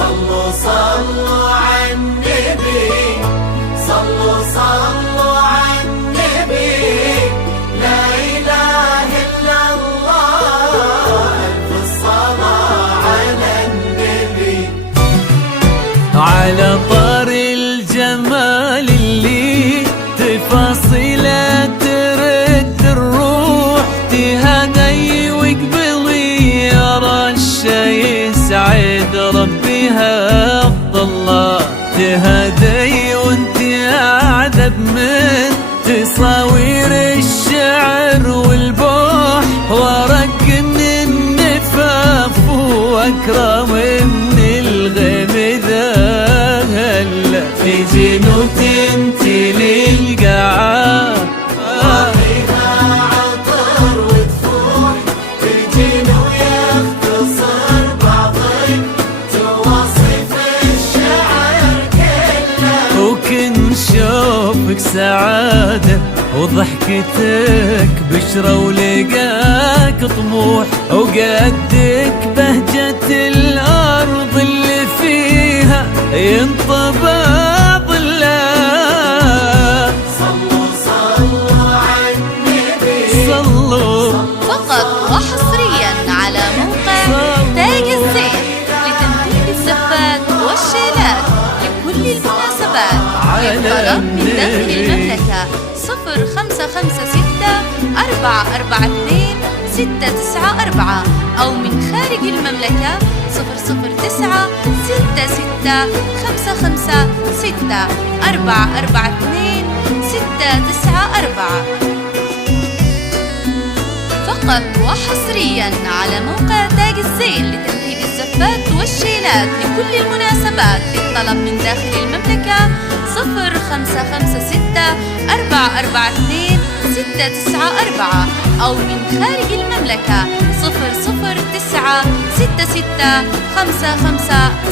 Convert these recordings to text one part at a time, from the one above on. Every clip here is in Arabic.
صلوا صلوا على النبي، صلوا صلوا على النبي، لا إله إلا الله، ألف الصلاة على النبي. على طار الجمال اللي تفاصيله ترد الروح، تهدي وقبلي يرى الشي يسعد ربها الله، تهدي وانت اعذب من تصاوير الشعر والبوح، ورق من النفاف واكرم من الغيم ذهل، تجي وتنتي للقاعة فيها عطر وتفوح، تجين ويختصر بعضك تواصف الشعر كله، وكن شوفك سعادة وضحكتك بشرة ولقاك طموح، وقدك بهجة الأرض اللي فيها ينطبع ظلها. صلوا صلوا على النبي، صلوا فقط وحصريا على موقع تاج الزين لتنفيذ الزفات والشيلات لكل المناسبات. للطلب من داخل المملكة 0556 442 694 أو من خارج المملكة 009 66 55 6 442 694. فقط وحصريا على موقع تاج الزين لتنفيذ الزفات والشيلات لكل المناسبات. للطلب من داخل المملكة 0556 442 694 أو من خارج المملكة 009 66 55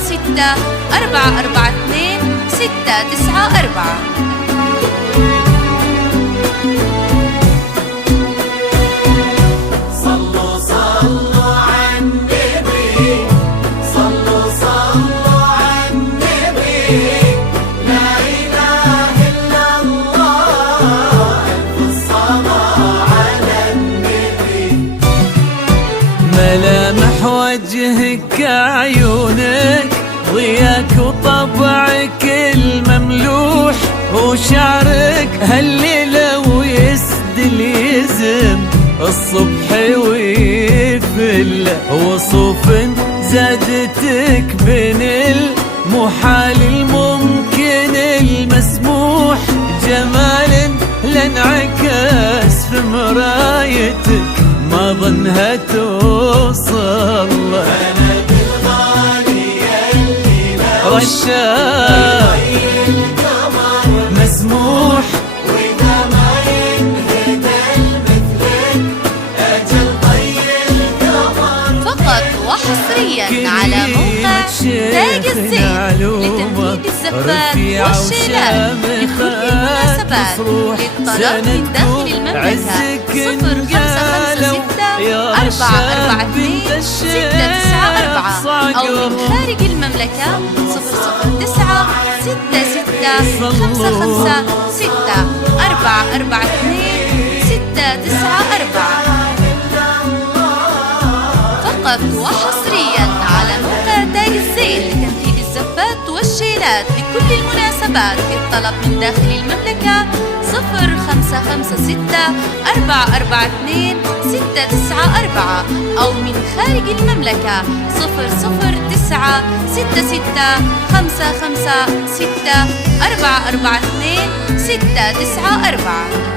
6 442 694. صلوا صلوا على النبي، صلوا صلوا على النبي، لا إله إلا الله، ألف الصلاة على النبي. ملامح وجهك عيونك ضياك وطبعك المملوح، وشعرك هالليلة ويسدل يزم الصبح ويفل، وصوف زادتك بين المحال الممكن المسموح، جمال لانعكس في مرايتك ما ظنها توصل، أنا بالغالي اللي رشاق القمر مسموح، وإذا ما ينهدى المثلك أجل طي القمر. فقط وحصريا على موقع تاج الزين لتنفيذ الزفات والشيلات لكل المناسبات. للطلب من داخل المملكة 0556 442 694 أو من خارج المملكة 009 66 55 6 442 694. فقط وحصريا على موقع تاج الزين لتنفيذ الزفات والشيلات لكل المناسبات. للطلب من داخل المملكة 0556 442 694 أو من خارج المملكة 009 66 55 6 442 694.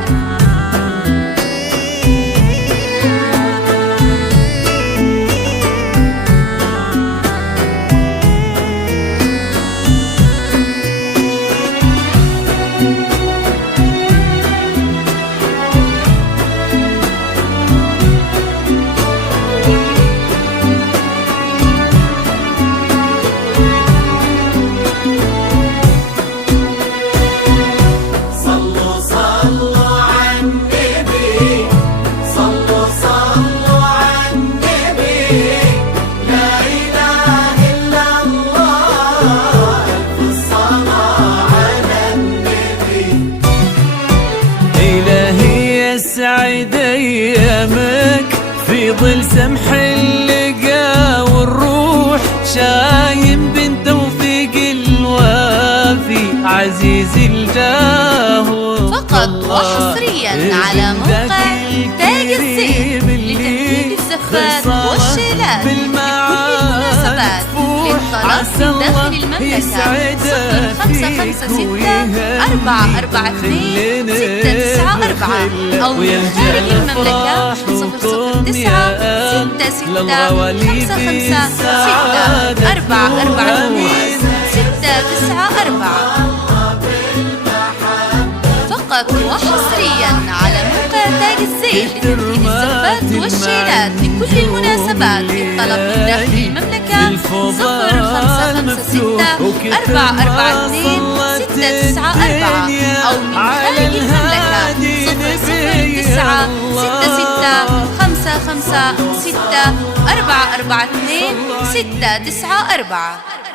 صلوا صلوا يظل سمح اللقا والروح شايم بن توفيق الوافي عزيز الجاه. فقط وحصريا على موقع تاج الزين لتنفيذ الزفات والشيلات لكل المناسبات. للطلب من داخل المملكة 0556-442-694 أو من خارج المملكة 009-66-442-694. فقط وحصريا على موقع تاج الزين لتنفيذ الزفات والشيلات لكل المناسبات. للطلب من داخل المملكة 0556-442-694 أو من خارج المملكة 009-66-55-6-442-694.